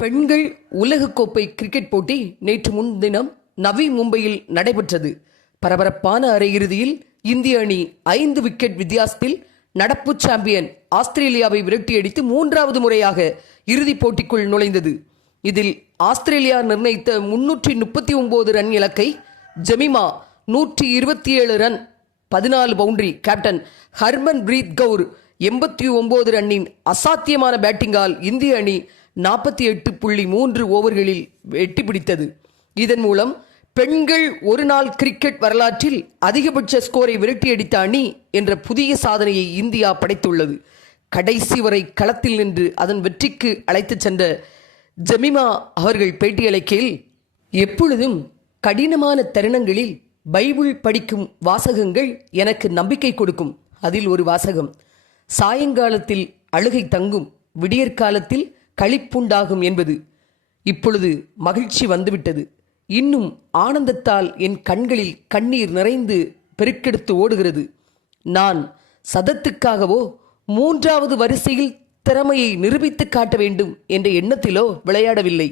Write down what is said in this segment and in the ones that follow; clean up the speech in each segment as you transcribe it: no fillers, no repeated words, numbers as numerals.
பெண்கள் உலகக்கோப்பை கிரிக்கெட் போட்டி நேற்று முன்தினம் நவி மும்பையில் நடைபெற்றது. பரபரப்பான அரையிறுதியில் இந்திய அணி 5 விக்கெட் வித்தியாசத்தில் நடப்பு சாம்பியன் ஆஸ்திரேலியாவை விரட்டியடித்து 3வது முறையாக இறுதிப் போட்டிக்குள் நுழைந்தது. இதில் ஆஸ்திரேலியா நிர்ணயித்த 339 ரன் இலக்கை Jemimah 127 run 14 boundary captain Harmanpreet Kaur 89 ரன்னின் அசாத்தியமான பேட்டிங்கால் இந்திய அணி 48.3 ஓவர்களில் வெற்றி பிடித்தது. இதன் மூலம் பெண்கள் ஒருநாள் கிரிக்கெட் வரலாற்றில் அதிகபட்ச ஸ்கோரை விரட்டியடித்த அணி என்ற புதிய சாதனையை இந்தியா படைத்துள்ளது. கடைசி வரை களத்தில் நின்று அதன் வெற்றிக்கு அழைத்துச் சென்ற ஜெமிமா அவர்கள் பேட்டியளிக்கையில், எப்பொழுதும் கடினமான தருணங்களில் பைபிள் படிக்கும் வாசகங்கள் எனக்கு நம்பிக்கை கொடுக்கும். அதில் ஒரு வாசகம், சாயங்காலத்தில் அழுகை தங்கும், விடியற்காலத்தில் களிப்புண்டாகும் என்பது. இப்பொழுது மகிழ்ச்சி வந்துவிட்டது. இன்னும் ஆனந்தத்தால் என் கண்களில் கண்ணீர் நிறைந்து பெருக்கெடுத்து ஓடுகிறது. நான் சதத்துக்காகவோ 3வது வரிசையில் திறமையை நிரூபித்து காட்ட வேண்டும் என்ற எண்ணத்திலோ விளையாடவில்லை.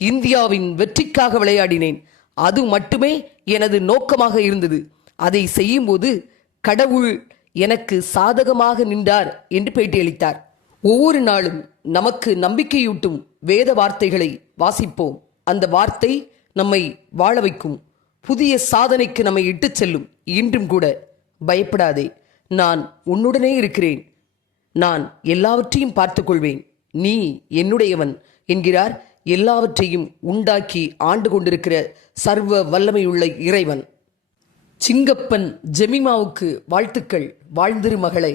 இந்தியாவின் வெற்றிக்காக விளையாடினேன். அது மட்டுமே எனது நோக்கமாக இருந்தது. அதை செய்யும்போது கடவுள் எனக்கு சாதகமாக நின்றார் என்று பேட்டியளித்தார். ஒவ்வொரு நாளும் நமக்கு நம்பிக்கையூட்டும் வேத வார்த்தைகளை வாசிப்போம். அந்த வார்த்தை நம்மை வாழ வைக்கும், புதிய சாதனைக்கு நம்மை இட்டுச் செல்லும். இன்றும் கூட பயப்படாதே, நான் உன்னுடனே இருக்கிறேன், நான் எல்லாவற்றையும் பார்த்துக்கொள்வேன், நீ என்னுடையவன் என்கிறார் எல்லாவற்றையும் உண்டாக்கி ஆண்டு கொண்டிருக்கிற சர்வ வல்லமையுள்ள இறைவன். சிங்கப்பன் ஜெமிமாவுக்கு வாழ்த்துக்கள். வாழ்ந்திரு மகளே.